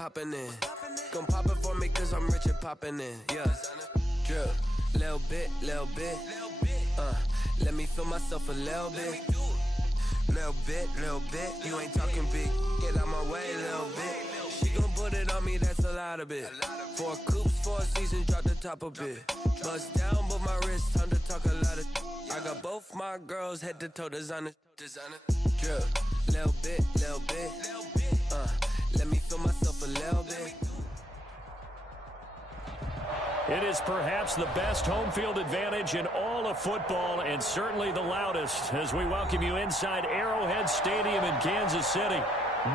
popping in. Gon' pop it for me cause I'm rich and popping in. Yeah. Drip. Little bit. Let me feel myself a little bit. Little bit. You ain't talking big. Get out my way, little bit. She gon' put it on me, that's a lot of it. 4 coops, 4 seasons, drop the top a bit. Bust down, but my wrist, time to talk a lot of. I got both my girls head to toe designer. Drip. Little bit. Let me feel myself a little bit. It is perhaps the best home field advantage in all of football, and certainly the loudest, as we welcome you inside Arrowhead Stadium in Kansas City.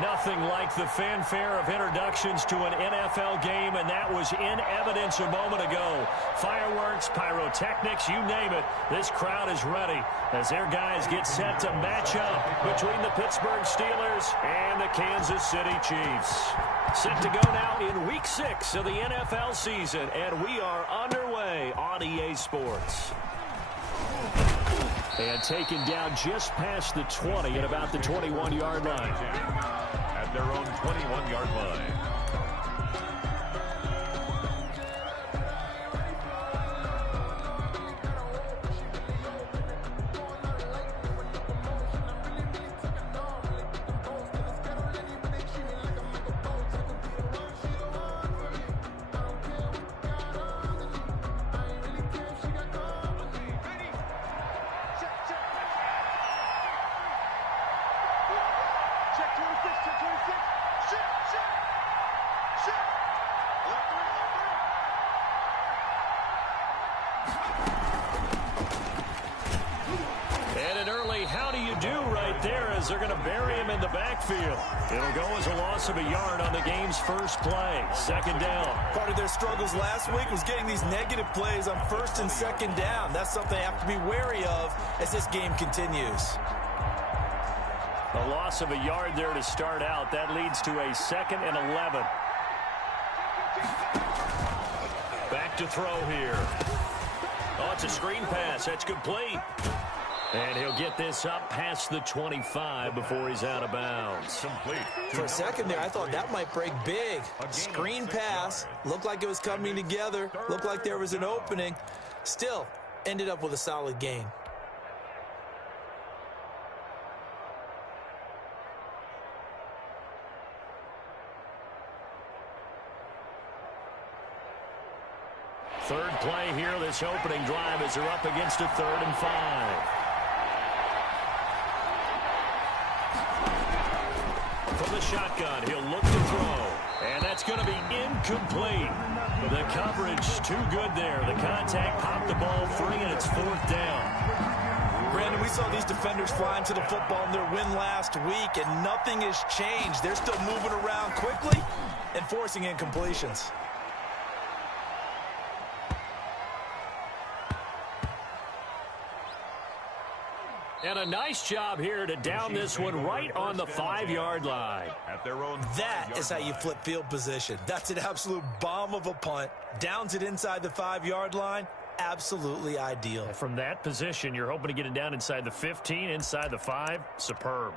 Nothing like the fanfare of introductions to an NFL game, and that was in evidence a moment ago. Fireworks, pyrotechnics, you name it. This crowd is ready as their guys get set to match up between the Pittsburgh Steelers and the Kansas City Chiefs. Set to go now in Week 6 of the NFL season, and we are underway on EA Sports. And taken down just past the 20 at about the 21-yard line. At their own 21-yard line. They're going to bury him in the backfield. It'll go as a loss of a yard on the game's first play. Second down. Part of their struggles last week was getting these negative plays on first and second down. That's something they have to be wary of as this game continues. A loss of a yard there to start out. That leads to a 2nd and 11. Back to throw here. Oh, it's a screen pass. That's complete. And he'll get this up past the 25 before he's out of bounds. For a second there, I thought that might break big. Screen pass. Looked like it was coming together. Looked like there was an opening. Still, ended up with a solid gain. Third play here, this opening drive as they're up against a 3rd and 5. From the shotgun, he'll look to throw. And that's going to be incomplete. The coverage too good there. The contact popped the ball free, and it's 4th down. Brandon, we saw these defenders flying to the football in their win last week, and nothing has changed. They're still moving around quickly and forcing incompletions. And a nice job here to down this one right on the 5-yard line. At their own that is how you flip field position. That's an absolute bomb of a punt. Downs it inside the 5-yard line. Absolutely ideal. From that position, you're hoping to get it down inside the 15, inside the 5. Superb.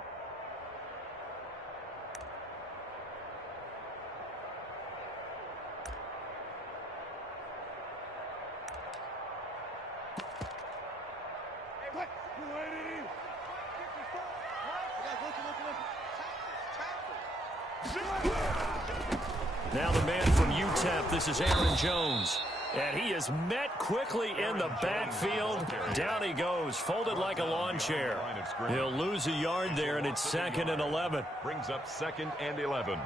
Now the man from UTEP, this is Aaron Jones. And he is met quickly in the backfield. Down he goes, folded like a lawn chair. He'll lose a yard there, and it's 2nd and 11. Brings up 2nd and 11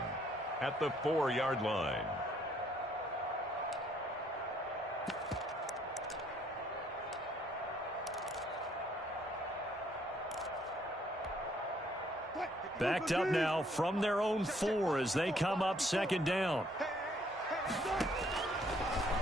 at the 4-yard line. Backed up now from their own 4 as they come up 2nd down.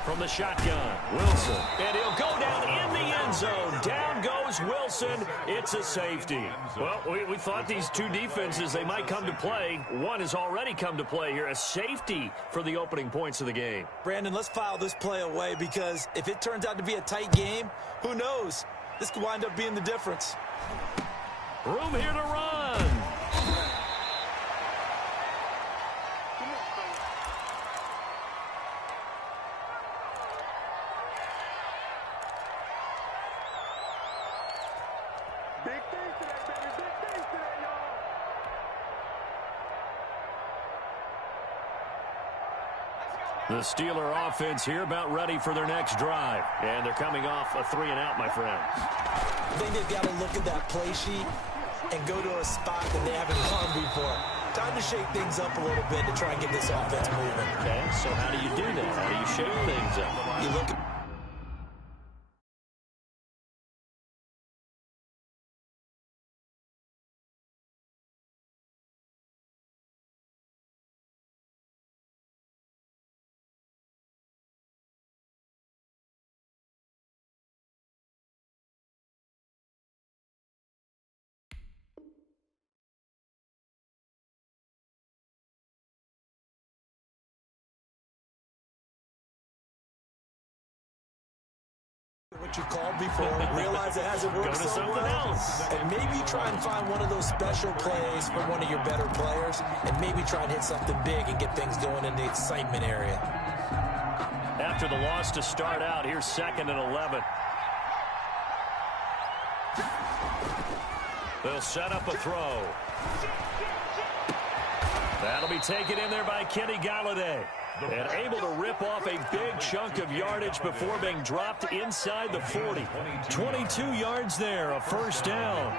From the shotgun, Wilson. And he'll go down in the end zone. Down goes Wilson. It's a safety. Well, we thought these two defenses, they might come to play. One has already come to play here. A safety for the opening points of the game. Brandon, let's file this play away because if it turns out to be a tight game, who knows? This could wind up being the difference. Room here to run. The Steeler offense here about ready for their next drive. And they're coming off a 3-and-out, my friends. I think they've got to look at that play sheet and go to a spot that they haven't gone before. Time to shake things up a little bit to try and get this offense moving. Okay, so how do you do that? How do you shake things up? You look at what you called before, realize it hasn't worked so well, and maybe try and find one of those special plays from one of your better players, and maybe try and hit something big and get things going in the excitement area. After the loss to start out, here's 2nd and 11. They'll set up a throw. That'll be taken in there by Kenny Galladay. And able to rip off a big chunk of yardage before being dropped inside the 40. 22 yards there, a first down.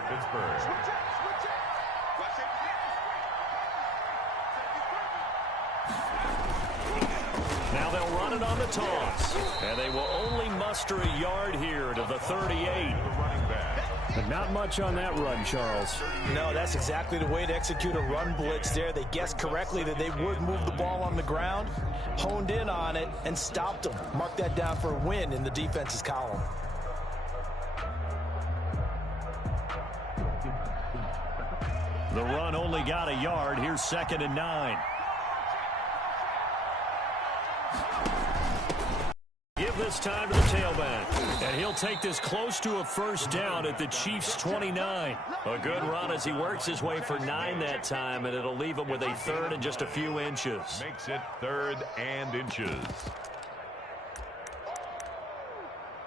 Now they'll run it on the toss. And they will only muster a yard here to the 38. But not much on that run, Charles. No, that's exactly the way to execute a run blitz there. They guessed correctly that they would move the ball on the ground, honed in on it, and stopped them. Mark that down for a win in the defense's column. The run only got a yard. Here's 2nd and 9. Give this time to the tailback. And he'll take this close to a first down at the Chiefs' 29. A good run as he works his way for 9 that time, and it'll leave him with a 3rd and just a few inches. Makes it 3rd and inches.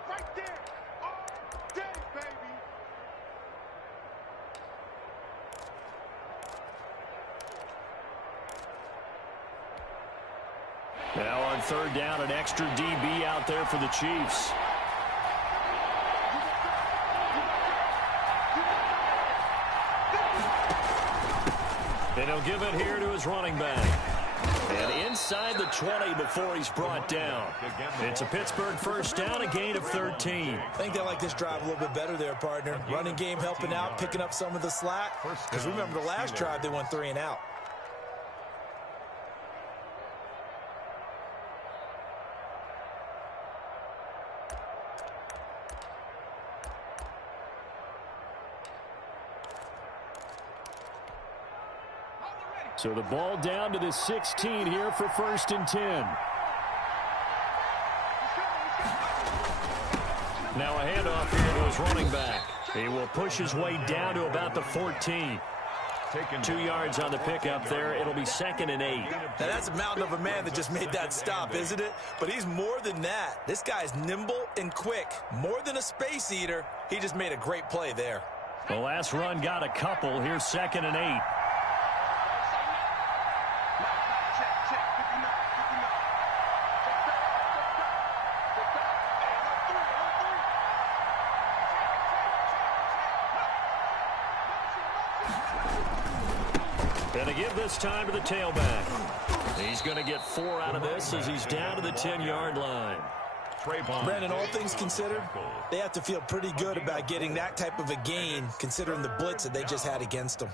Right there. All day, baby. Now on 3rd down, an extra DB out there for the Chiefs. And he'll give it here to his running back. And inside the 20 before he's brought down. It's a Pittsburgh first down, a gain of 13. I think they like this drive a little bit better there, partner. Running game helping out, picking up some of the slack. Because remember the last drive, they went 3 and out. So the ball down to the 16 here for 1st and 10. Now a handoff here to his running back. He will push his way down to about the 14. 2 yards on the pickup there. It'll be 2nd and 8. Now that's a mountain of a man that just made that stop, isn't it? But he's more than that. This guy's nimble and quick. More than a space eater. He just made a great play there. The last run got a couple. Here's 2nd and 8. And to give this time to the tailback. He's going to get 4 out of this as he's down to the 10-yard line. Brandon, all things considered, they have to feel pretty good about getting that type of a gain considering the blitz that they just had against them.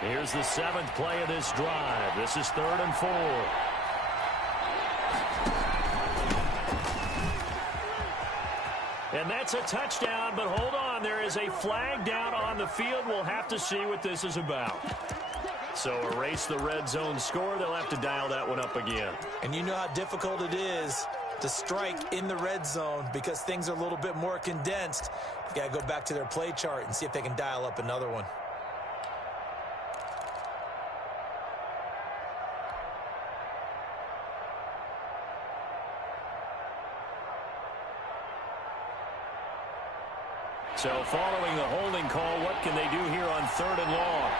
Here's the 7th play of this drive. This is 3rd and 4. And that's a touchdown, but hold on. There is a flag down on the field. We'll have to see what this is about. So erase the red zone score. They'll have to dial that one up again. And you know how difficult it is to strike in the red zone because things are a little bit more condensed. You got to go back to their play chart and see if they can dial up another one. So following the holding call, what can they do here on 3rd and long?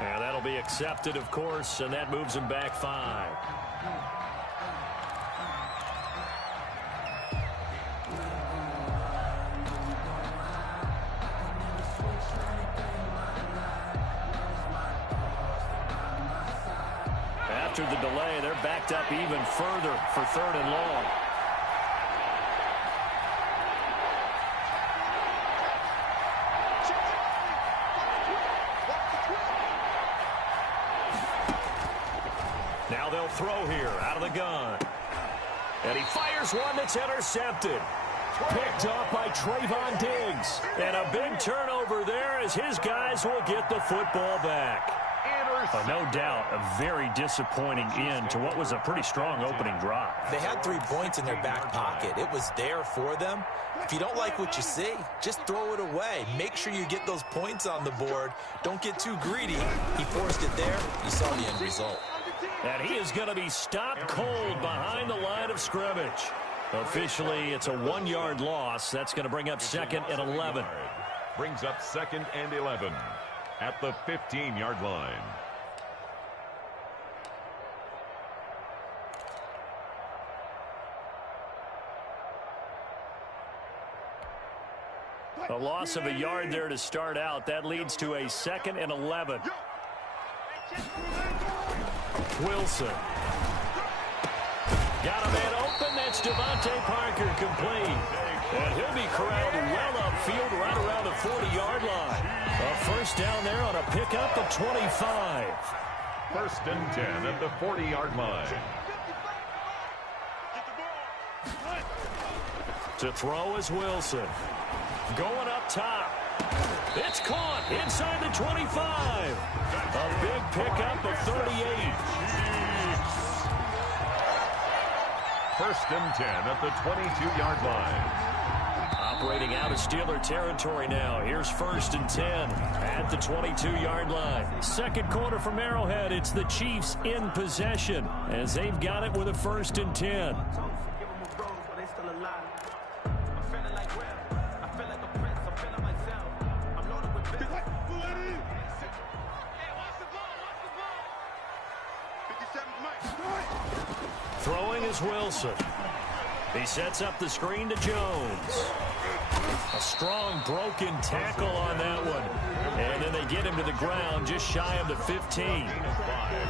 And that'll be accepted, of course, and that moves them back 5. After the delay, they're backed up even further for 3rd and long. Now they'll throw here out of the gun. And he fires one that's intercepted. Picked off by Trayvon Diggs. And a big turnover there as his guys will get the football back. No doubt, a very disappointing end to what was a pretty strong opening drive. They had 3 points in their back pocket. It was there for them. If you don't like what you see, just throw it away. Make sure you get those points on the board. Don't get too greedy. He forced it there. You saw the end result. And he is going to be stopped cold behind the line of scrimmage. Officially, it's a 1-yard loss. That's going to bring up 2nd and 11. Brings up 2nd and 11 at the 15-yard line. A loss of a yard there to start out. That leads to a 2nd and 11. Wilson. Got a man open. That's Devontae Parker complete. And he'll be corralled well upfield right around the 40-yard line. A first down there on a pickup at 25. 1st and 10 at the 40-yard line. To throw is Wilson. Going up top. It's caught inside the 25. A big pickup of 38. 1st and 10 at the 22-yard line. Operating out of Steeler territory now. Here's 1st and 10 at the 22-yard line. 2nd quarter from Arrowhead. It's the Chiefs in possession as they've got it with a 1st and 10. Throwing is Wilson. He sets up the screen to Jones. A strong broken tackle on that one. And then they get him to the ground just shy of the 15.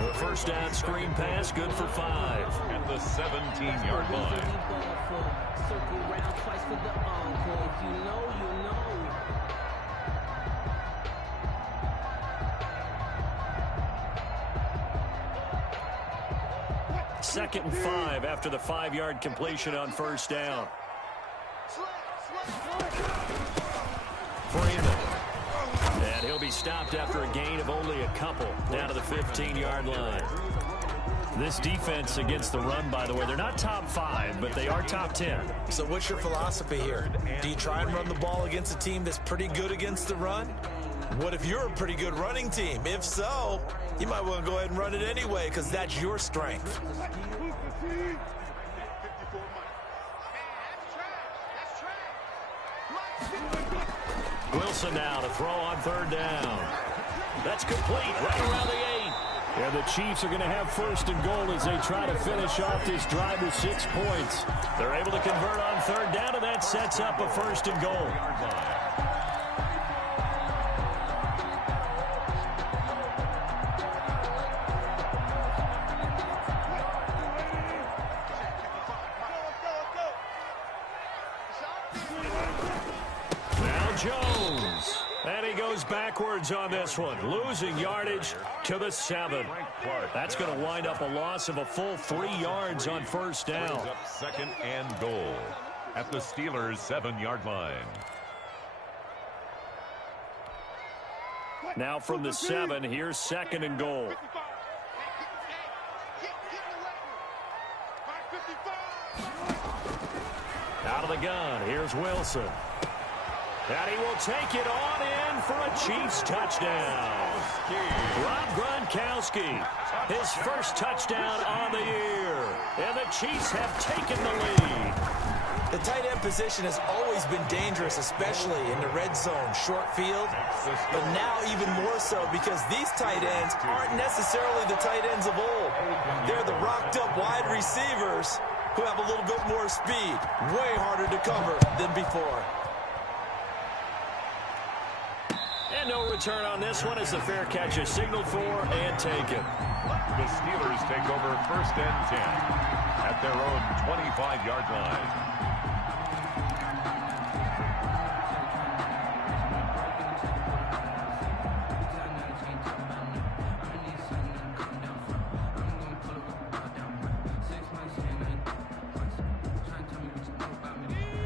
The first down screen pass, good for 5. At the 17-yard line. Circle round twice for the encore. If you know, you know. 2nd and 5 after the 5-yard completion on first down. Freeman. And he'll be stopped after a gain of only a couple down to the 15-yard line. This defense against the run, by the way, they're not top 5, but they are top 10. So what's your philosophy here? Do you try and run the ball against a team that's pretty good against the run? What if you're a pretty good running team? If so, you might want to go ahead and run it anyway because that's your strength. Wilson now to throw on 3rd down. That's complete right around the 8. And the Chiefs are going to have 1st and goal as they try to finish off this drive with 6 points. They're able to convert on 3rd down, and that sets up a 1st and goal. Jones. And he goes backwards on this one, losing yardage to the 7. That's going to wind up a loss of a full 3 yards on first down. Brings up 2nd and goal at the Steelers' 7-yard line. Now from the 7, here's 2nd and goal. Out of the gun, here's Wilson. And he will take it on in for a Chiefs touchdown. Rob Gronkowski, his first touchdown on the year. And the Chiefs have taken the lead. The tight end position has always been dangerous, especially in the red zone, short field. But now even more so because these tight ends aren't necessarily the tight ends of old. They're the rocked-up wide receivers who have a little bit more speed. Way harder to cover than before. And no return on this one as the fair catch is signaled for and taken. The Steelers take over 1st and 10 at their own 25-yard line.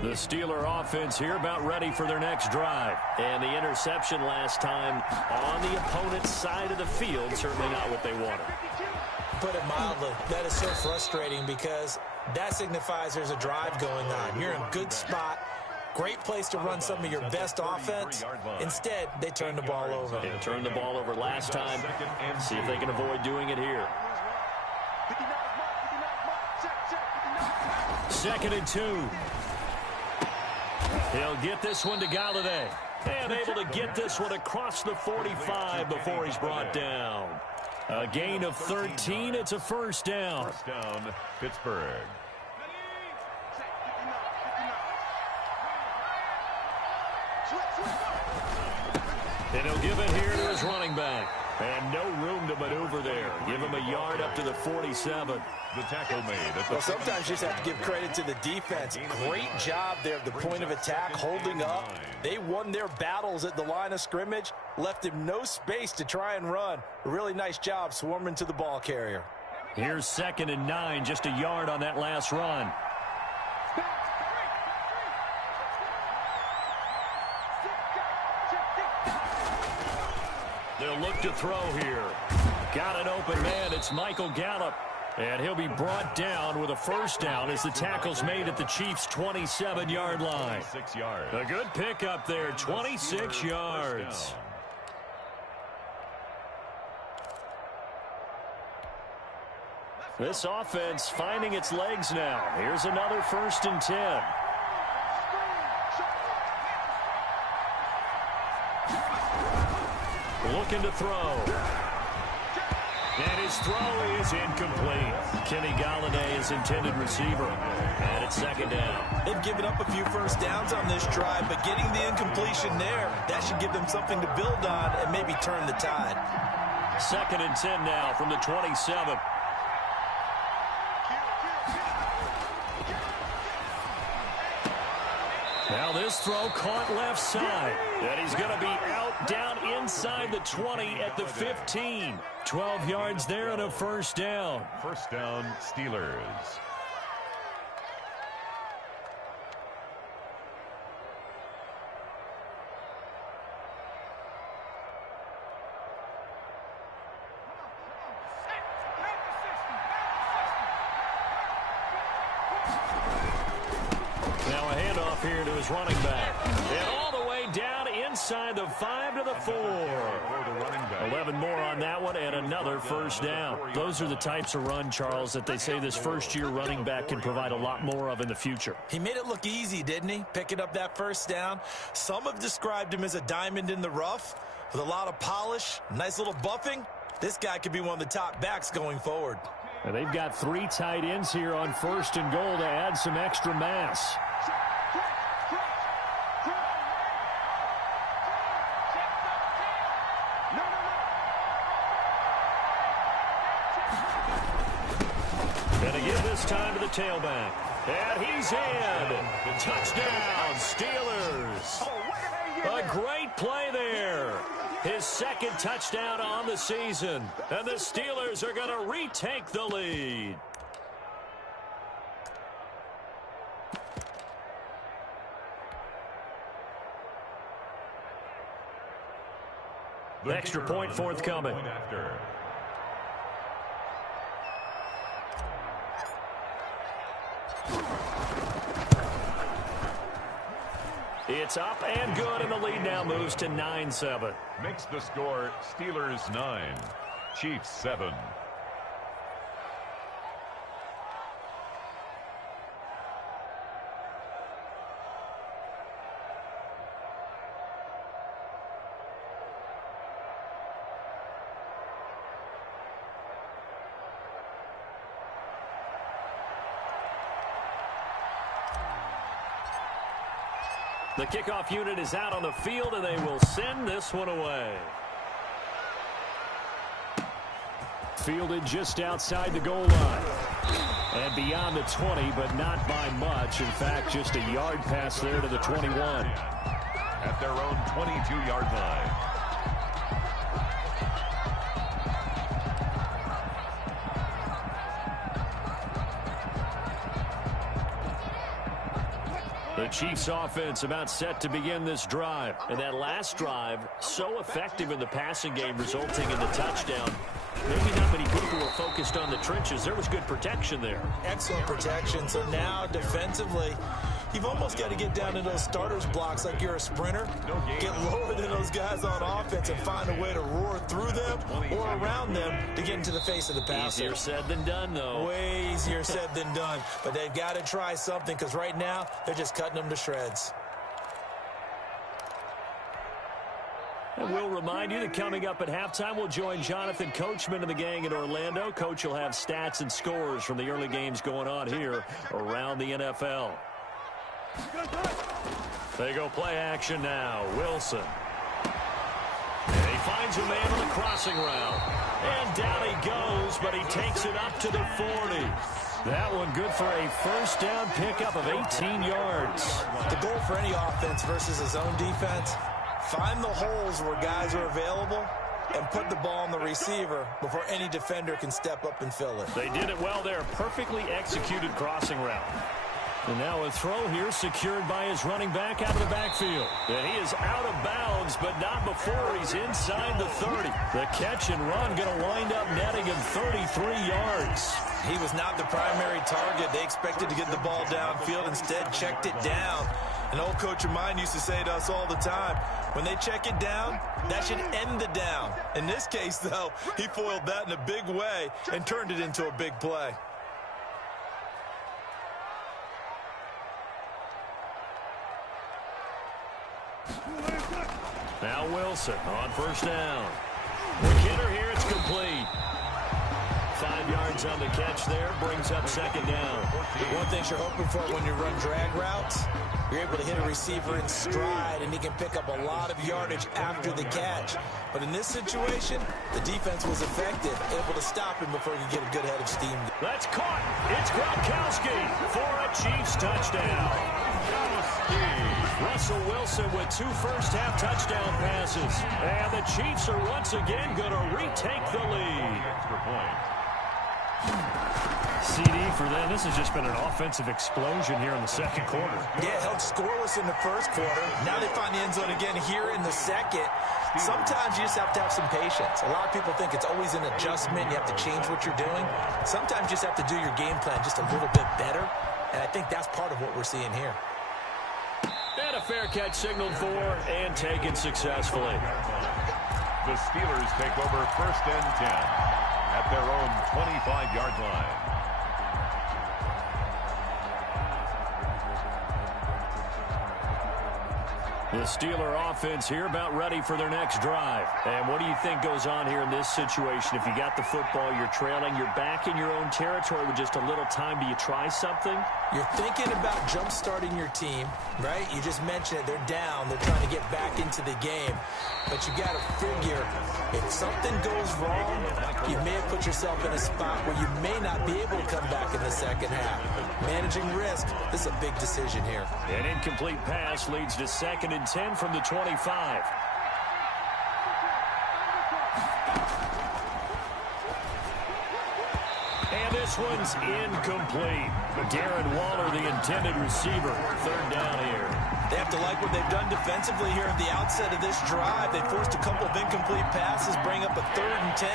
The Steeler offense here about ready for their next drive. And the interception last time on the opponent's side of the field, certainly not what they wanted. Put it mildly, that is so frustrating because that signifies there's a drive going on. You're in a good spot, great place to run some of your best offense. Instead, they turn the ball over. They turned the ball over last time. See if they can avoid doing it here. 2nd and 2. He'll get this one to Galladay. And able to get this one across the 45 before he's brought down. A gain of 13. It's a first down. First down, Pittsburgh. And he'll give it here to his running back. And no room to maneuver there. Give him a yard up to the 47. The tackle made. Well, sometimes you just have to give credit to the defense. Great job there at the point of attack, holding up. They won their battles at the line of scrimmage, left him no space to try and run. A really nice job swarming to the ball carrier. Here's 2nd and 9, just a yard on that last run. They'll look to throw here. Got an open man. It's Michael Gallup. And he'll be brought down with a first down as the tackle's made at the Chiefs' 27-yard line. 6 yards. A good pickup there, 26 yards. This offense finding its legs now. Here's another 1st and 10. Looking to throw. And his throw is incomplete. Kenny Galladay is intended receiver. And it's 2nd down. They've given up a few first downs on this drive, but getting the incompletion there, that should give them something to build on and maybe turn the tide. 2nd and 10 now from the 27. Now this throw caught left side. And he's going to be out down inside the 20 at the 15. 12 yards there and a first down. First down, Steelers. Now a handoff here to his running back. And all the way down inside the 5 to the 4. 11 more on that one and another first down. Those are the types of run, Charles, that they say this first-year running back can provide a lot more of in the future. He made it look easy, didn't he? Picking up that first down. Some have described him as a diamond in the rough with a lot of polish, nice little buffing. This guy could be one of the top backs going forward. And they've got 3 tight ends here on 1st and goal to add some extra mass. And again this time to the tailback. And he's in. Touchdown, Steelers. A great play there. His 2nd touchdown on the season. And the Steelers are going to retake the lead. Extra point forthcoming. It's up and good, and the lead now moves to 9-7. Makes the score Steelers 9, Chiefs 7. The kickoff unit is out on the field, and they will send this one away. Fielded just outside the goal line. And beyond the 20, but not by much. In fact, just a yard pass there to the 21. At their own 22-yard line. The Chiefs offense about set to begin this drive. And that last drive, so effective in the passing game, resulting in the touchdown. Maybe not many people were focused on the trenches. There was good protection there. Excellent protection. So now defensively, you've almost got to get down in those starters blocks like you're a sprinter. Get lower than those guys on offense and find a way to roar through them or around them to get into the face of the passer. Easier said than done, though. Way easier said than done. But they've got to try something because right now they're just cutting them to shreds. And we'll remind you that coming up at halftime, we'll join Jonathan Coachman and the gang in Orlando. Coach will have stats and scores from the early games going on here around the NFL. They go play action now. Wilson. And he finds a man on the crossing route. And down he goes, but he takes it up to the 40. That one good for a first down pickup of 18 yards. The goal for any offense versus his own defense, find the holes where guys are available and put the ball on the receiver before any defender can step up and fill it. They did it well there. Perfectly executed crossing route. And now a throw here secured by his running back out of the backfield. And he is out of bounds, but not before he's inside the 30. The catch and run going to wind up netting him 33 yards. He was not the primary target. They expected to get the ball downfield. Instead, checked it down. An old coach of mine used to say to us all the time, when they check it down, that should end the down. In this case, though, he foiled that in a big way and turned it into a big play. Now Wilson on first down. The hitter here, it's complete. 5 yards on the catch there, brings up second down. One thing you're hoping for when you run drag routes, you're able to hit a receiver in stride, and he can pick up a lot of yardage after the catch. But in this situation, the defense was effective, able to stop him before he could get a good head of steam. That's caught. It's Gronkowski for a Chiefs touchdown. Russell Wilson with 2 first-half touchdown passes. And the Chiefs are once again going to retake the lead. Extra point. CD for them. This has just been an offensive explosion here in the second quarter. Yeah, held scoreless in the first quarter. Now they find the end zone again here in the second. Sometimes you just have to have some patience. A lot of people think it's always an adjustment. You have to change what you're doing. Sometimes you just have to do your game plan just a little bit better. And I think that's part of what we're seeing here. And a fair catch signaled for and taken successfully. The Steelers take over first and 10 at their own 25-yard line. The Steeler offense here about ready for their next drive. And what do you think goes on here in this situation? If you got the football, you're trailing, you're back in your own territory with just a little time. Do you try something? You're thinking about jump-starting your team, right? You just mentioned it. They're down. They're trying to get back into the game. But you got to figure, if something goes wrong, you may have put yourself in a spot where you may not be able to come back in the second half. Managing risk, this is a big decision here. An incomplete pass leads to 2nd and 10 from the 25. And this one's incomplete. Darren Waller, the intended receiver. 3rd down here. They have to like what they've done defensively here at the outset of this drive. They forced a couple of incomplete passes, bring up a 3rd and 10.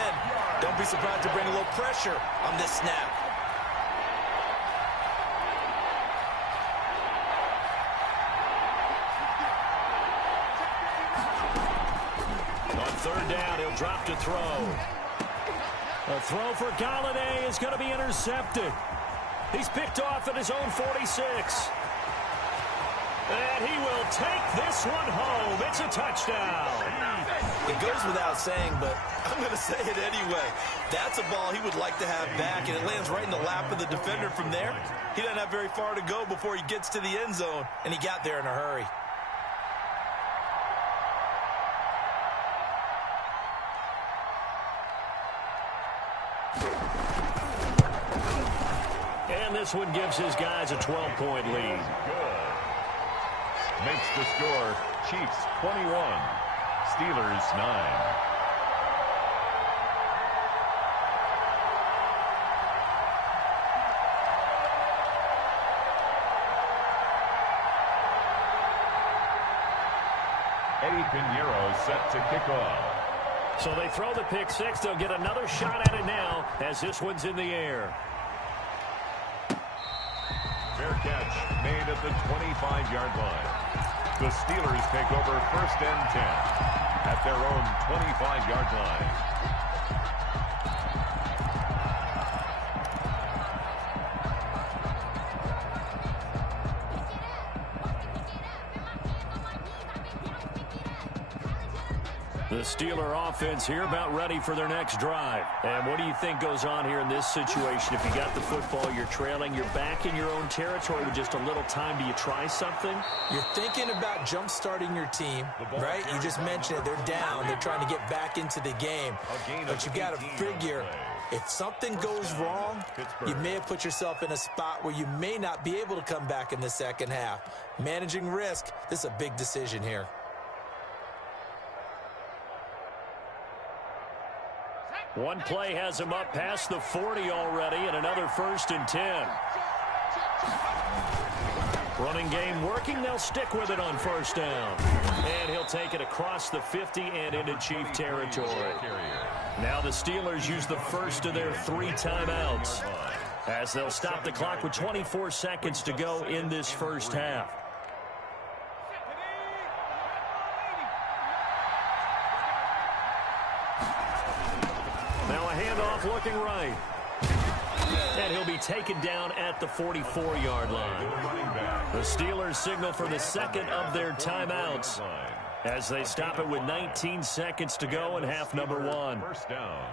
Don't be surprised to bring a little pressure on this snap. third down. He'll drop to throw. A throw for Galladay is going to be intercepted. He's picked off at his own 46. And he will take this one home. It's a touchdown. It goes without saying, but I'm going to say it anyway. That's a ball he would like to have back, and it lands right in the lap of the defender from there. He doesn't have very far to go before he gets to the end zone, and he got there in a hurry. And this one gives his guys a 12-point lead. Makes the score Chiefs 21, Steelers 9. Eddie Pinheiro set to kick off. So they throw the pick six. They'll get another shot at it now as this one's in the air. Fair catch made at the 25-yard line. The Steelers take over first and 10 at their own 25-yard line. The Steeler offense here about ready for their next drive. And what do you think goes on here in this situation? If you got the football, you're trailing, you're back in your own territory with just a little time. Do you try something? You're thinking about jump-starting your team, right? You just mentioned it. They're down. They're trying to get back into the game. But you got to figure, if something goes wrong, you may have put yourself in a spot where you may not be able to come back in the second half. Managing risk, this is a big decision here. One play has him up past the 40 already, and another first and 10. Running game working. They'll stick with it on first down. And he'll take it across the 50 and into Chief territory. Now the Steelers use the first of their 3 timeouts as they'll stop the clock with 24 seconds to go in this first half. Looking right. And he'll be taken down at the 44-yard line. The Steelers signal for the second of their timeouts as they stop it with 19 seconds to go in half number 1. First down.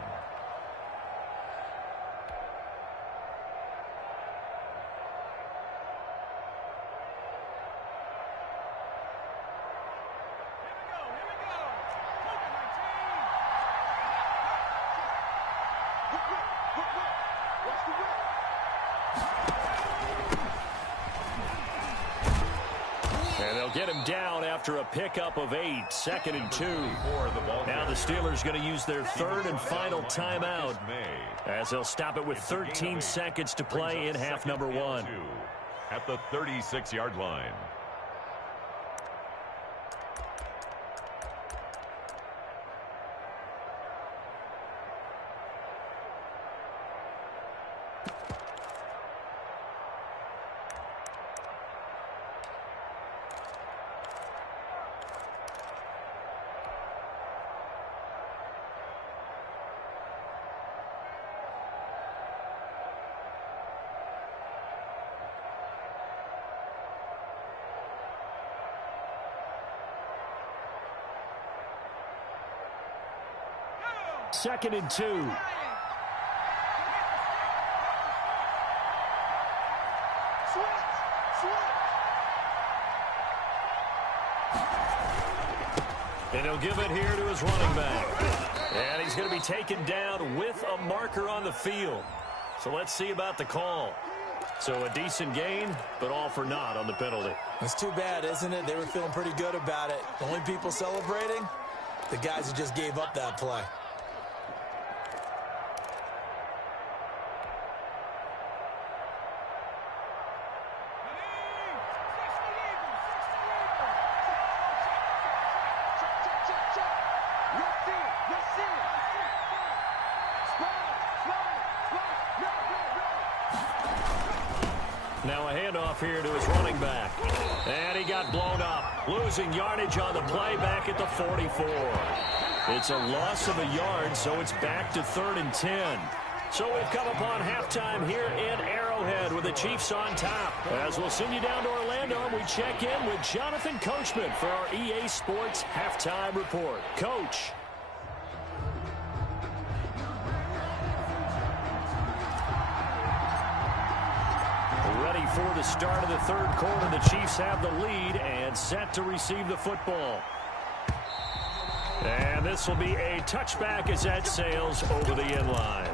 Get him down after a pickup of 8, 2nd and 2. Now the Steelers going to use their third and final timeout as they'll stop it with 13 seconds to play in half number 1. At the 36-yard line. Second and 2. And he'll give it here to his running back. And he's going to be taken down with a marker on the field. So let's see about the call. So a decent gain, but all for naught on the penalty. It's too bad, isn't it? They were feeling pretty good about it. The only people celebrating, the guys who just gave up that play. Now a handoff here to his running back. And he got blown up. Losing yardage on the play back at the 44. It's a loss of a yard, so it's back to 3rd and 10. So we've come upon halftime here in Arrowhead with the Chiefs on top. As we'll send you down to Orlando, we check in with Jonathan Coachman for our EA Sports Halftime Report. Coach. Ready for the start of the third quarter. The Chiefs have the lead and set to receive the football. And this will be a touchback as that sails over the end line.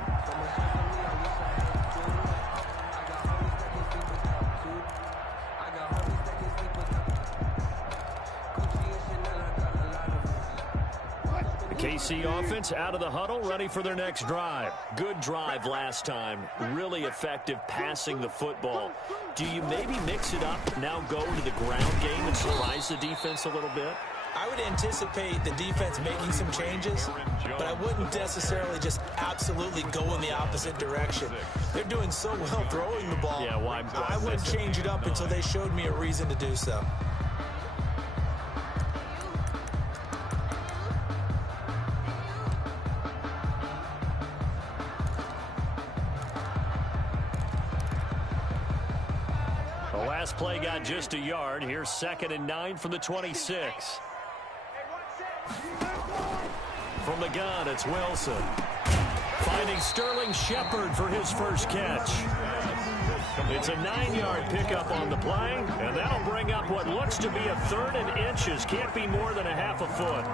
The KC offense out of the huddle, ready for their next drive. Good drive last time. Really effective passing the football. Do you maybe mix it up, now go to the ground game and surprise the defense a little bit? I would anticipate the defense making some changes, but I wouldn't necessarily just absolutely go in the opposite direction. They're doing so well throwing the ball. Yeah, why I wouldn't change it up until they showed me a reason to do so. The last play got just a yard. Here's 2nd and 9 from the 26. From the gun, it's Wilson. Finding Sterling Shepard for his first catch. It's a 9-yard pickup on the play, and that'll bring up what looks to be a 3rd and inches. Can't be more than a half a foot.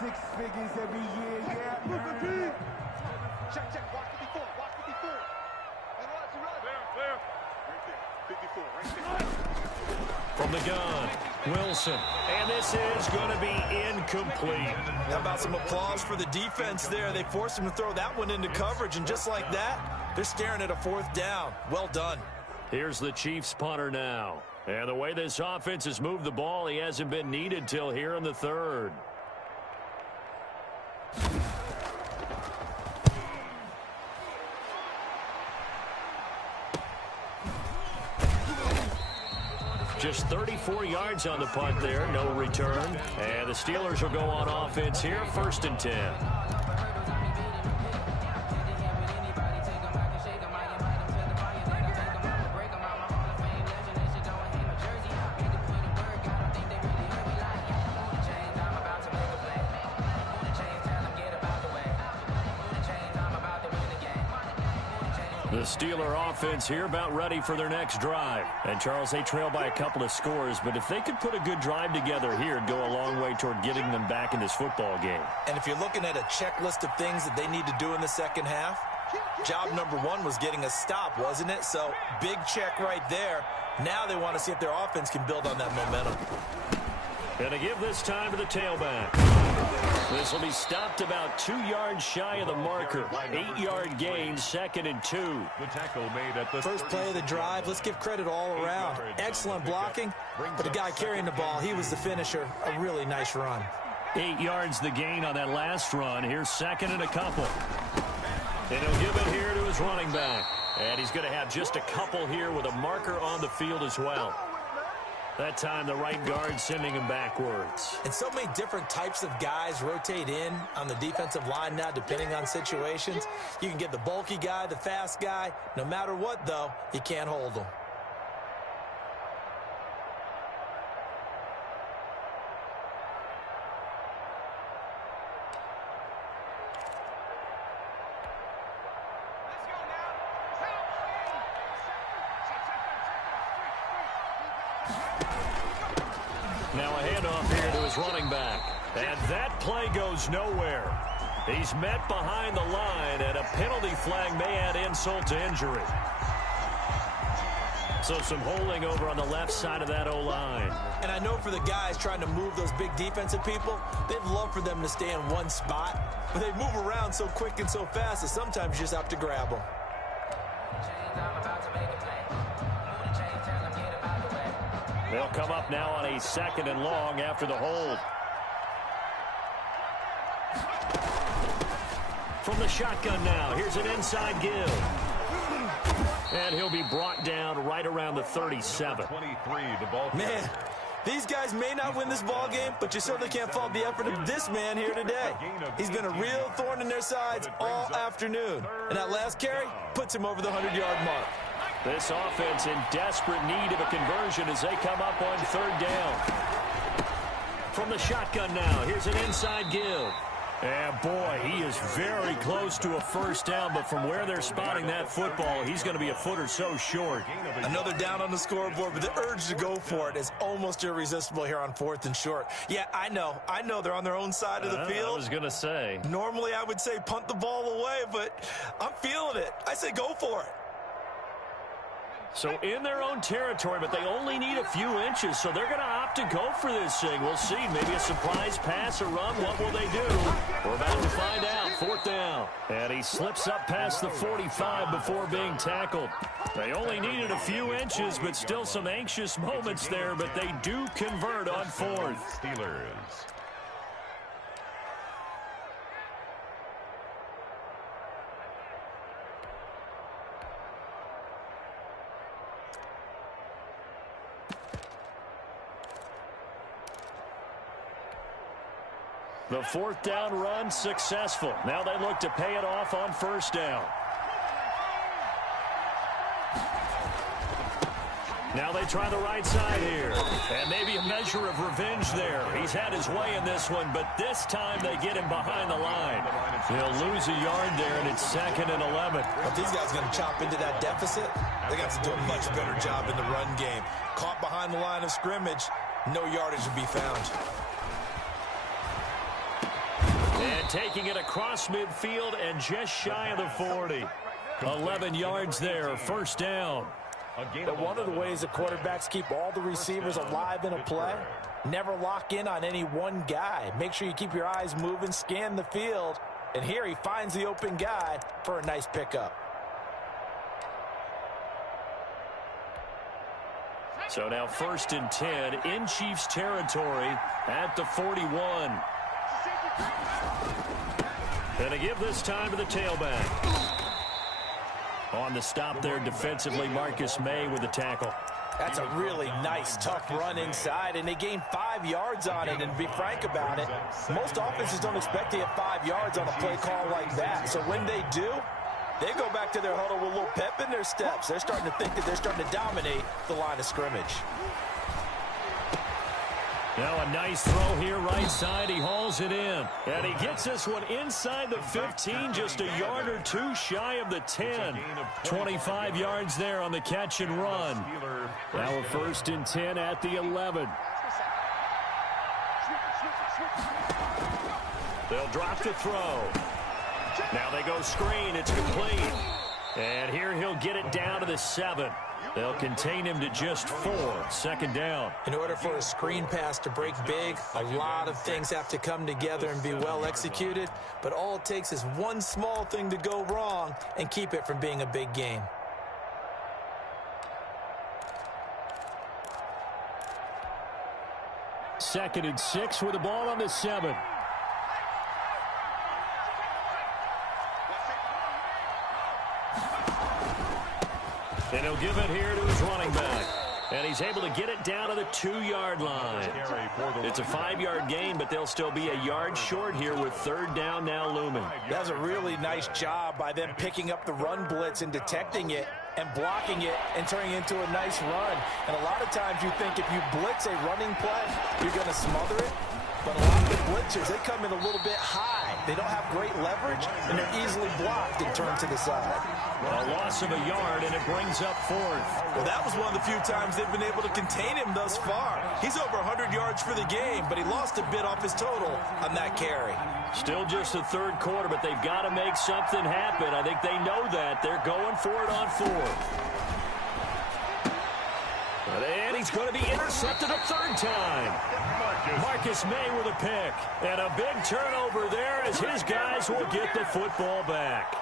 Six figures every year, yeah. Check, check. Watch 54. Watch 54. And clear. Right there. 54. Right there. From the gun, Wilson. And this is going to be incomplete. How about some applause for the defense there? They forced him to throw that one into coverage, and just like that, they're staring at a 4th down. Well done. Here's the Chiefs punter now. And the way this offense has moved the ball, he hasn't been needed till here in the 3rd. Just 34 yards on the punt there, no return. And the Steelers will go on offense here, 1st and 10. The Steeler offense here about ready for their next drive. And, Charles, they trail by a couple of scores, but if they could put a good drive together here, it'd go a long way toward getting them back in this football game. And if you're looking at a checklist of things that they need to do in the second half, job number 1 was getting a stop, wasn't it? So, big check right there. Now they want to see if their offense can build on that momentum. Going to give this time to the tailback. This will be stopped about 2 yards shy of the marker. 8-yard gain, 2nd and 2. The tackle made at the first play of the drive. Let's give credit all around. Excellent blocking, but the guy carrying the ball, he was the finisher. A really nice run. 8 yards the gain on that last run. Here's 2nd and a couple. And he'll give it here to his running back. And he's going to have just a couple here with a marker on the field as well. That time, the right guard sending him backwards. And so many different types of guys rotate in on the defensive line now, depending on situations. You can get the bulky guy, the fast guy. No matter what, though, you can't hold them. Now a handoff here to his running back. And that play goes nowhere. He's met behind the line, and a penalty flag may add insult to injury. So some holding over on the left side of that O-line. And I know for the guys trying to move those big defensive people, they'd love for them to stay in one spot. But they move around so quick and so fast that sometimes you just have to grab them. They'll come up now on a 2nd and long after the hold. From the shotgun now, here's an inside give. And he'll be brought down right around the 37. 23, the ball. Man, these guys may not win this ball game, but you certainly can't fault the effort of this man here today. He's been a real thorn in their sides all afternoon. And that last carry puts him over the 100-yard mark. This offense in desperate need of a conversion as they come up on 3rd down. From the shotgun now, here's an inside give. And boy, he is very close to a 1st down, but from where they're spotting that football, he's going to be a foot or so short. Another down on the scoreboard, but the urge to go for it is almost irresistible here on 4th and short. Yeah, I know they're on their own side of the field. I was going to say. Normally, I would say punt the ball away, but I'm feeling it. I say go for it. So in their own territory, but they only need a few inches, so they're going to opt to go for this thing. We'll see. Maybe a surprise pass or run. What will they do? We're about to find out. 4th down. And he slips up past the 45 before being tackled. They only needed a few inches, but still some anxious moments there, but they do convert on 4th. Steelers. The 4th down run successful. Now they look to pay it off on 1st down. Now they try the right side here. And maybe a measure of revenge there. He's had his way in this one, but this time they get him behind the line. He'll lose a yard there, and it's 2nd and 11. But these guys are going to chop into that deficit. They got to do a much better job in the run game. Caught behind the line of scrimmage, no yardage to be found. And taking it across midfield and just shy of the 40. 11 yards there, 1st down. But one of the ways that quarterbacks keep all the receivers alive in a play, never lock in on any one guy. Make sure you keep your eyes moving, scan the field. And here he finds the open guy for a nice pickup. So now 1st and 10 in Chiefs territory at the 41. And to give this time to the tailback. On the stop there defensively, Marcus May with the tackle. That's a really nice, tough run inside, and they gained 5 yards on it. And to be frank about it, most offenses don't expect to get 5 yards on a play call like that. So when they do, they go back to their huddle with a little pep in their steps. They're starting to think that they're starting to dominate the line of scrimmage. Now a nice throw here right side. He hauls it in. And he gets this one inside the 15, just a yard or two shy of the 10. 25 yards there on the catch and run. Now a 1st and 10 at the 11. They'll drop the throw. Now they go screen. It's complete. And here he'll get it down to the 7. They'll contain him to just 4. 2nd down. In order for a screen pass to break big, a lot of things have to come together and be well executed. But all it takes is one small thing to go wrong and keep it from being a big game. Second and 6 with the ball on the 7. And he'll give it here to his running back. And he's able to get it down to the 2-yard line. It's a 5-yard gain, but they'll still be a yard short here with 3rd down now looming. That was a really nice job by them picking up the run blitz and detecting it and blocking it and turning it into a nice run. And a lot of times you think if you blitz a running play, you're going to smother it. But a lot of the blitzers, they come in a little bit high. They don't have great leverage, and they're easily blocked and turned to the side. A loss of a yard, and it brings up 4th. Well, that was one of the few times they've been able to contain him thus far. He's over 100 yards for the game, but he lost a bit off his total on that carry. Still just the 3rd quarter, but they've got to make something happen. I think they know that. They're going for it on 4th. And he's going to be intercepted a 3rd time. Marcus May with a pick. And a big turnover there as his guys will get the football back.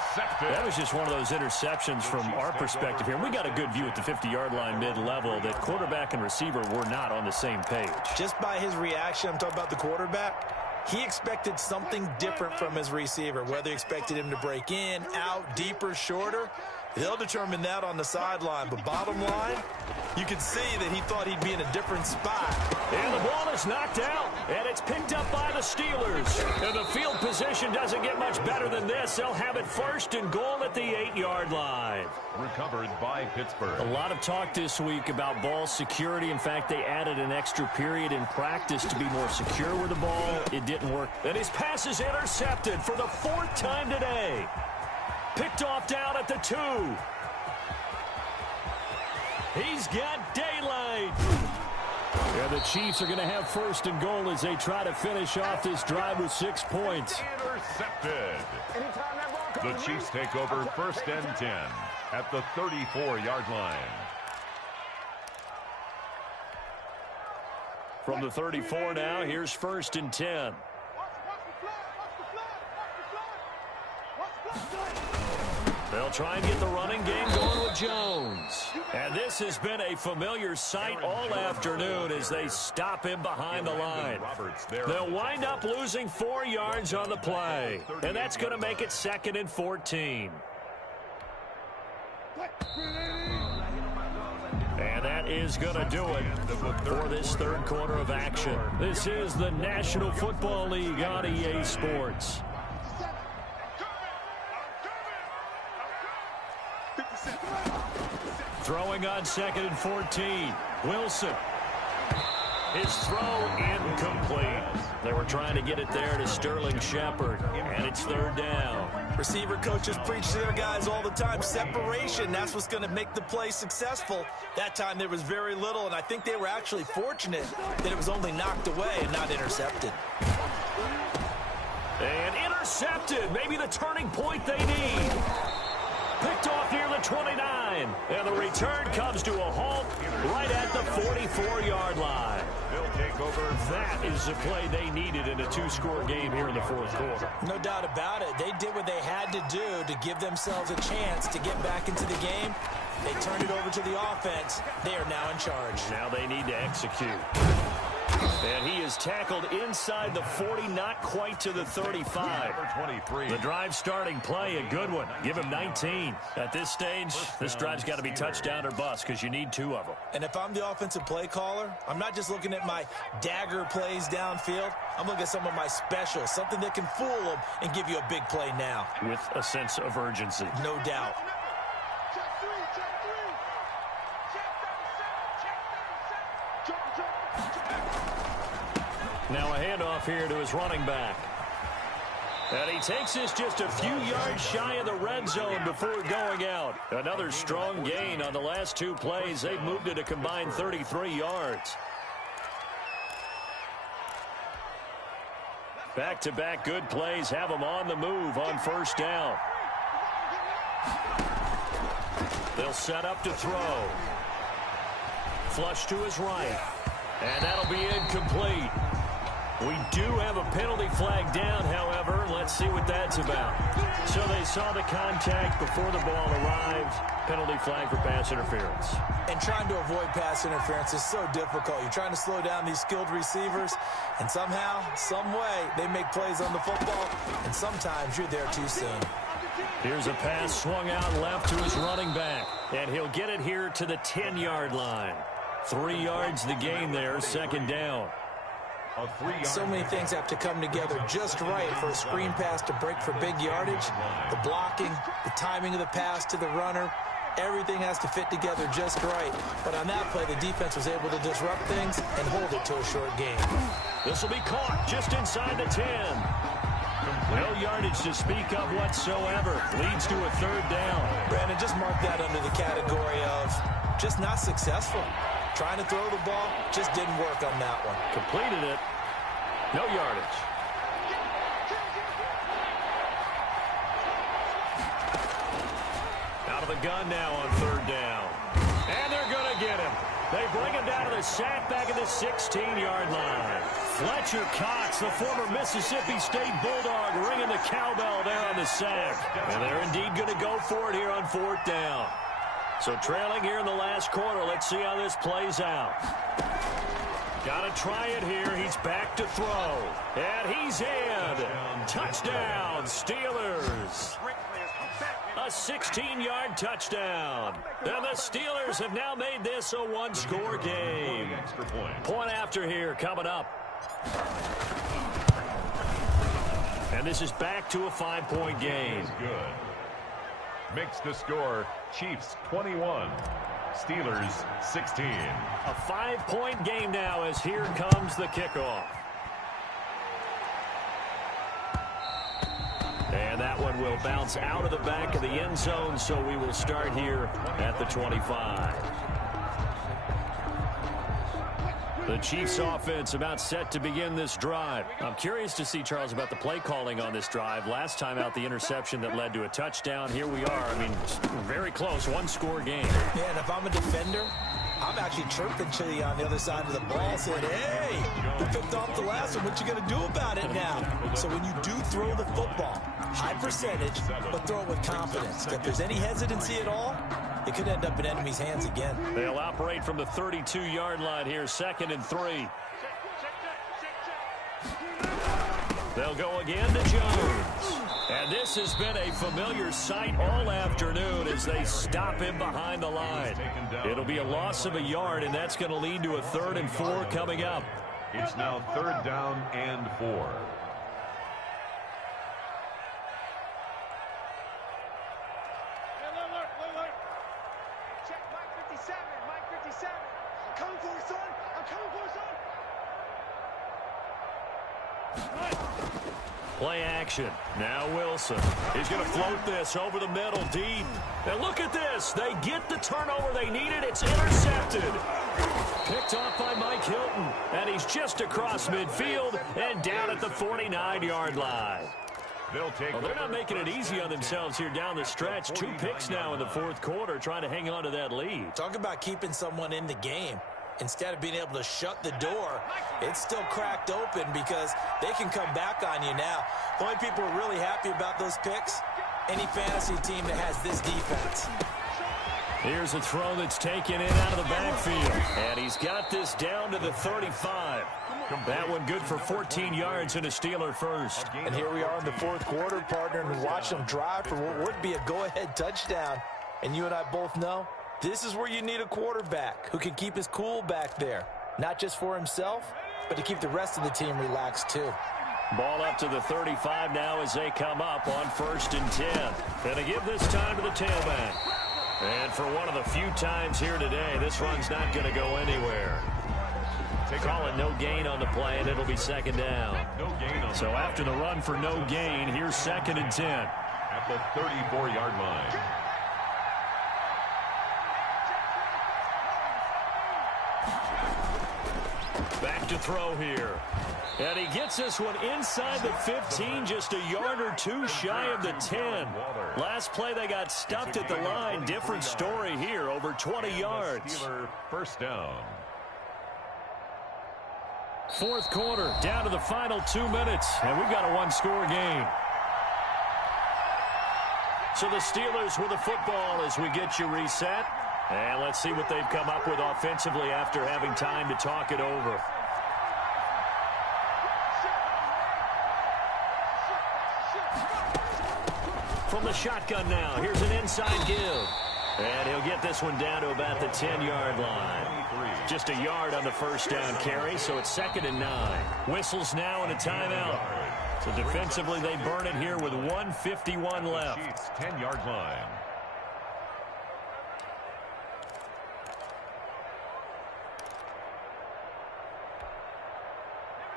Intercepted. That was just one of those interceptions from our perspective here. We got a good view at the 50-yard line mid-level that quarterback and receiver were not on the same page. Just by his reaction, I'm talking about the quarterback, he expected something different from his receiver, whether he expected him to break in, out, deeper, shorter. They'll determine that on the sideline. But bottom line, you can see that he thought he'd be in a different spot. And the ball is knocked out, and it's picked up by the Steelers. And the field position doesn't get much better than this. They'll have it first and goal at the 8-yard line. Recovered by Pittsburgh. A lot of talk this week about ball security. In fact, they added an extra period in practice to be more secure with the ball. It didn't work. And his pass is intercepted for the 4th time today. Picked off down at the 2. He's got daylight. And the Chiefs are going to have first and goal as they try to finish off this drive with 6 points. Intercepted. The Chiefs take over first and 10 at the 34-yard line. From the 34 now, here's first and 10. They'll try and get the running game going with Jones. And this has been a familiar sight all afternoon as they stop him behind the line. They'll wind up losing 4 yards on the play. And that's going to make it 2nd and 14. And that is going to do it for this 3rd quarter of action. This is the National Football League on EA Sports. Throwing on 2nd and 14. Wilson. His throw incomplete. They were trying to get it there to Sterling Shepard, and it's 3rd down. Receiver coaches preach to their guys all the time. Separation, that's what's going to make the play successful. That time there was very little, and I think they were actually fortunate that it was only knocked away and not intercepted. And intercepted. Maybe the turning point they need. Picked off near the 29. And the return comes to a halt right at the 44-yard line. They'll take over. That is the play they needed in a 2-score game here in the 4th quarter. No doubt about it. They did what they had to do to give themselves a chance to get back into the game. They turned it over to the offense. They are now in charge. Now they need to execute. And he is tackled inside the 40, not quite to the 35. The drive starting play, a good one. Give him 19. At this stage, this drive's got to be touchdown or bust because you need 2 of them. And if I'm the offensive play caller, I'm not just looking at my dagger plays downfield. I'm looking at some of my specials, something that can fool them and give you a big play now. With a sense of urgency. No doubt. Now a handoff here to his running back. And he takes this just a few yards shy of the red zone before going out. Another strong gain on the last 2 plays. They've moved it a combined 33 yards. Back-to-back good plays have them on the move on 1st down. They'll set up to throw. Flush to his right. And that'll be incomplete. We do have a penalty flag down, however. Let's see what that's about. So they saw the contact before the ball arrived. Penalty flag for pass interference. And trying to avoid pass interference is so difficult. You're trying to slow down these skilled receivers, and somehow, some way, they make plays on the football, and sometimes you're there too soon. Here's a pass swung out left to his running back, and he'll get it here to the 10-yard line. 3 yards the gain there, 2nd down. So many things have to come together just right for a screen pass to break for big yardage. The blocking, the timing of the pass to the runner, everything has to fit together just right. But on that play, the defense was able to disrupt things and hold it to a short game. This will be caught just inside the 10. No yardage to speak of whatsoever. Leads to a 3rd down. Brandon, just mark that under the category of just not successful. Trying to throw the ball, just didn't work on that one. Completed it. No yardage. Out of the gun now on 3rd down. And they're going to get him. They bring him down to the sack back at the 16-yard line. Fletcher Cox, the former Mississippi State Bulldog, ringing the cowbell there on the sack. And they're indeed going to go for it here on 4th down. So trailing here in the last quarter. Let's see how this plays out. Got to try it here. He's back to throw. And he's in. Touchdown, Steelers. A 16-yard touchdown. And the Steelers have now made this a one-score game. Point after here coming up. And this is back to a 5-point game. Good. Makes the score Chiefs 21, Steelers 16. A 5-point game now as here comes the kickoff. And that one will bounce out of the back of the end zone, so we will start here at the 25. The Chiefs offense about set to begin this drive. I'm curious to see, Charles, about the play calling on this drive. Last time out, the interception that led to a touchdown. Here we are. I mean, very close, one-score game. Yeah, and if I'm a defender, I'm actually chirping to you on the other side of the ball saying, hey, you picked off the last one. What you going to do about it now? So when you do throw the football, high percentage, but throw it with confidence. If there's any hesitancy at all, it could end up in enemy's hands again. They'll operate from the 32-yard line here, 2nd and 3. They'll go again to Jones. And this has been a familiar sight all afternoon as they stop him behind the line. It'll be a loss of a yard, and that's going to lead to a 3rd and 4 coming up. It's now 3rd down and 4. Play action. Now Wilson. He's going to float this over the middle deep. And look at this. They get the turnover they needed. It's intercepted. Picked off by Mike Hilton. And he's just across midfield and down at the 49-yard line. They're not making it easy on themselves here down the stretch. 2 picks now in the 4th quarter trying to hang on to that lead. Talk about keeping someone in the game. Instead of being able to shut the door, it's still cracked open because they can come back on you now. The only people who are really happy about those picks, any fantasy team that has this defense. Here's a throw that's taken in out of the backfield. And he's got this down to the 35. That one good for 14 yards and a Steeler first. And here we are in the 4th quarter, partner, and watch them drive for what would be a go-ahead touchdown. And you and I both know this is where you need a quarterback who can keep his cool back there. Not just for himself, but to keep the rest of the team relaxed too. Ball up to the 35 now as they come up on 1st and 10. Gonna give this time to the tailback. And for one of the few times here today, this run's not going to go anywhere. Call it no gain on the play, and it'll be 2nd down. So after the run for no gain, here's 2nd and 10. At the 34-yard line. Back to throw here. And he gets this one inside the 15, just a yard or 2 shy of the 10. Last play, they got stuffed at the line. Different story here, over 20 yards. First down. 4th quarter, down to the final 2 minutes, and we've got a one-score game. So the Steelers with the football as we get you reset. And let's see what they've come up with offensively after having time to talk it over. From the shotgun now, here's an inside give. And he'll get this one down to about the 10-yard line. Just a yard on the first down carry, so it's 2nd and 9. Whistles now and a timeout. So defensively, they burn it here with 1:51 left. Chiefs 10-yard line.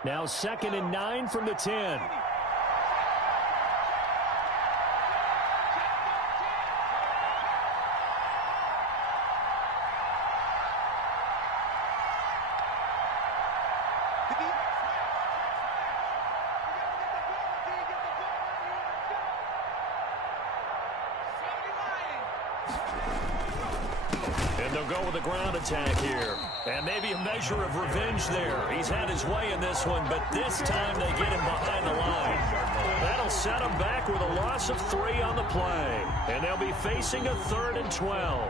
Now 2nd and 9 from the 10. And they'll go with a ground attack here. And maybe a measure of revenge there. He's had his way in this one, but this time they get him behind the line. That'll set him back with a loss of 3 on the play. And they'll be facing a 3rd and 12.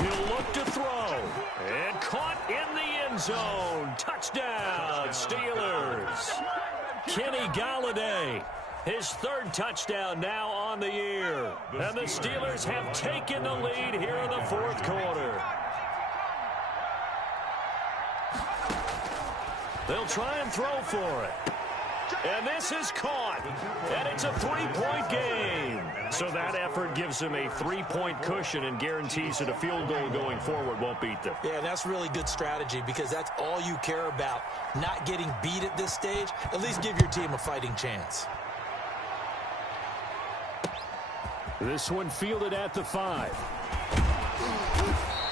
He'll look to throw. And caught in the end zone. Touchdown, Steelers. Kenny Galladay, his 3rd touchdown now on the year. And the Steelers have taken the lead here in the 4th quarter. They'll try and throw for it. And this is caught. And it's a 3-point game. So that effort gives them a 3-point cushion and guarantees that a field goal going forward won't beat them. Yeah, that's really good strategy because that's all you care about. Not getting beat at this stage. At least give your team a fighting chance. This one fielded at the 5.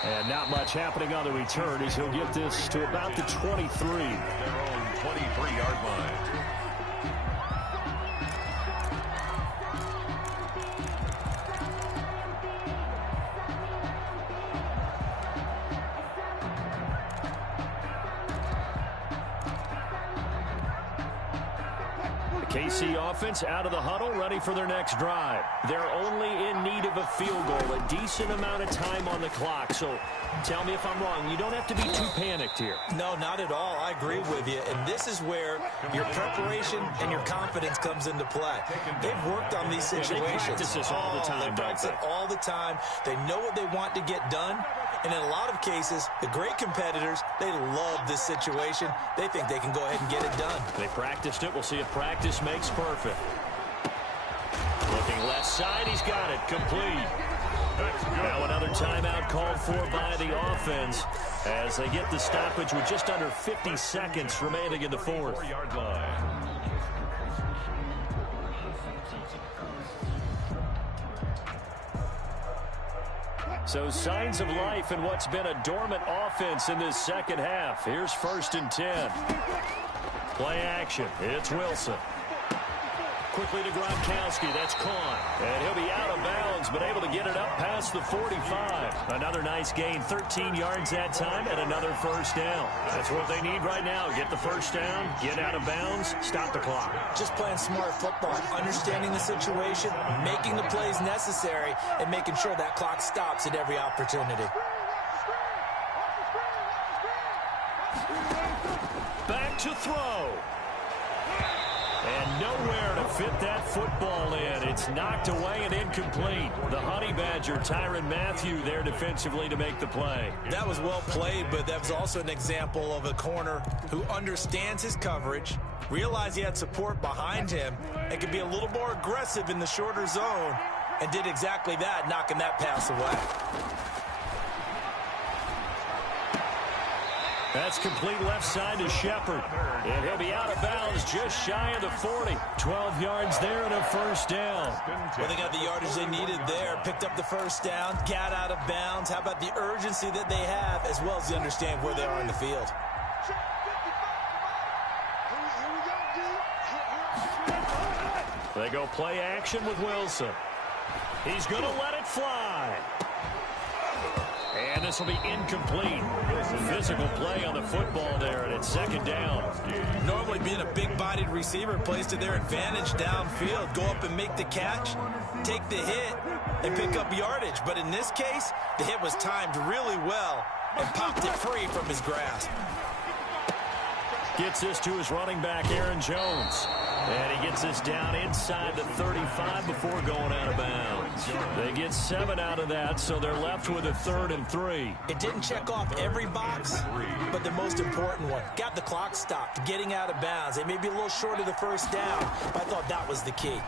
And not much happening on the return as he'll get this to about the 23. Their own 23-yard line. KC offense out of the huddle, ready for their next drive. They're only in need of a field goal, a decent amount of time on the clock. So tell me if I'm wrong. You don't have to be too panicked here. No, not at all. I agree with you. And this is where your preparation and your confidence comes into play. They've worked on these situations. They practice this all the time. They practice it all the time. They know what they want to get done. And in a lot of cases, the great competitors, they love this situation. They think they can go ahead and get it done. They practiced it. We'll see if practice makes perfect. Looking left side. He's got it. Complete. Now another timeout called for by the offense as they get the stoppage with just under 50 seconds remaining in the 4th. 4-yard line. So signs of life in what's been a dormant offense in this second half. Here's 1st and 10. Play action. It's Wilson. Quickly to Gronkowski. That's caught. And he'll be out of bounds, but able to get it up past the 45. Another nice gain. 13 yards that time and another 1st down. That's what they need right now. Get the 1st down, get out of bounds, stop the clock. Just playing smart football, understanding the situation, making the plays necessary, and making sure that clock stops at every opportunity. Back to throw. And nowhere to fit that football in. It's knocked away and incomplete. The Honey Badger, Tyrann Mathieu, there defensively to make the play. That was well played, but that was also an example of a corner who understands his coverage, realized he had support behind him, and could be a little more aggressive in the shorter zone, and did exactly that, knocking that pass away. That's complete left side to Shepard. And he'll be out of bounds just shy of the 40. 12 yards there and a 1st down. Well, they got the yardage they needed there. Picked up the 1st down, got out of bounds. How about the urgency that they have as well as they understand where they are in the field? They go play action with Wilson. He's going to let it fly. And this will be incomplete. Physical play on the football there, and it's 2nd down. Normally being a big-bodied receiver plays to their advantage downfield. Go up and make the catch, take the hit, and pick up yardage. But in this case, the hit was timed really well and popped it free from his grasp. Gets this to his running back, Aaron Jones. And he gets this down inside the 35 before going out of bounds. They get 7 out of that, so they're left with a 3rd and 3. It didn't check off every box, but the most important one. Got the clock stopped, getting out of bounds. They may be a little short of the 1st down, but I thought that was the key.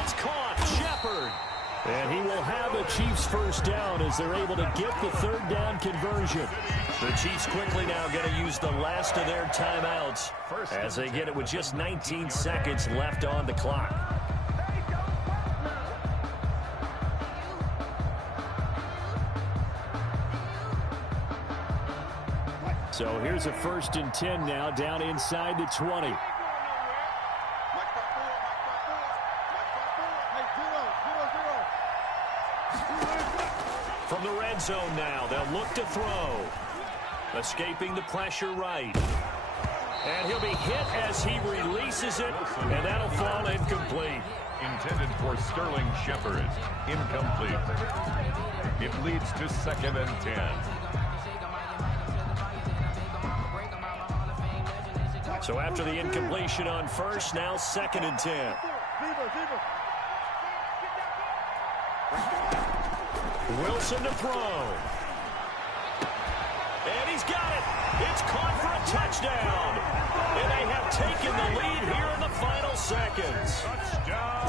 It's caught. Shepard. And he will have the Chiefs 1st down as they're able to get the 3rd down conversion. The Chiefs quickly now going to use the last of their timeouts as they get it with just 19 seconds left on the clock. So here's a 1st and 10 now, down inside the 20. From the red zone now, they'll look to throw. Escaping the pressure right. And he'll be hit as he releases it, and that'll fall incomplete. Intended for Sterling Shepard. Incomplete. It leads to 2nd and 10. So after the incompletion on 1st, now 2nd and 10. Wilson to throw. And he's got it. It's caught for a touchdown. And they have taken the lead here in the final seconds.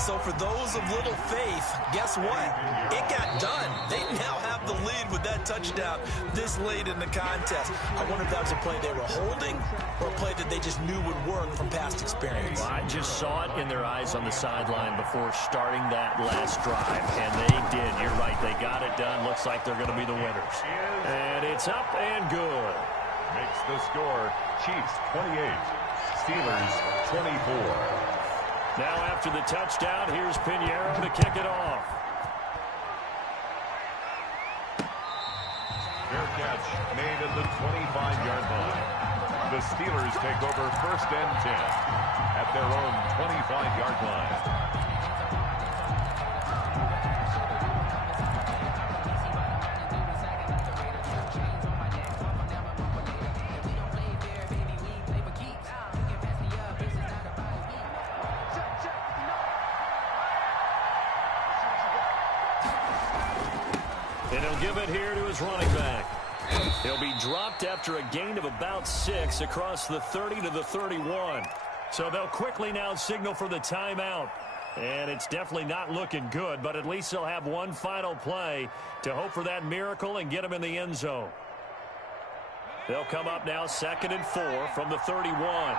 So for those of little faith, guess what? It got done. They now have the lead with that touchdown this late in the contest. I wonder if that was a play they were holding or a play that they just knew would work from past experience. Well, I just saw it in their eyes on the sideline before starting that last drive, and they did. You're right. They got it done. Looks like they're going to be the winners. And it's up and good. Makes the score Chiefs 28, Steelers 24. Now after the touchdown, here's Pinheiro to kick it off. Fair catch made at the 25-yard line. The Steelers take over 1st and 10 at their own 25-yard line. And he'll give it here to his running back. He'll be dropped after a gain of about 6 across the 30 to the 31. So they'll quickly now signal for the timeout. And it's definitely not looking good, but at least they'll have one final play to hope for that miracle and get him in the end zone. They'll come up now 2nd and 4 from the 31.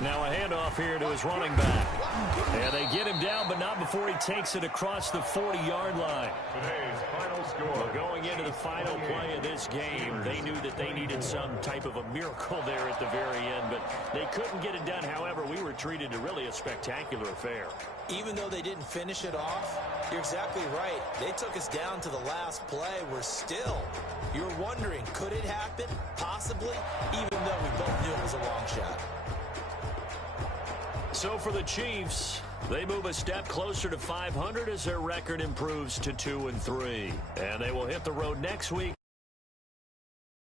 Now a handoff here to his running back. And they get him down, but not before he takes it across the 40-yard line. Today's final score. Going into the final play of this game, they knew that they needed some type of a miracle there at the very end, but they couldn't get it done. However, we were treated to really a spectacular affair. Even though they didn't finish it off, you're exactly right. They took us down to the last play. You're wondering, could it happen? Possibly, even though we both knew it was a long shot. So for the Chiefs, they move a step closer to 500 as their record improves to 2-3. And they will hit the road next week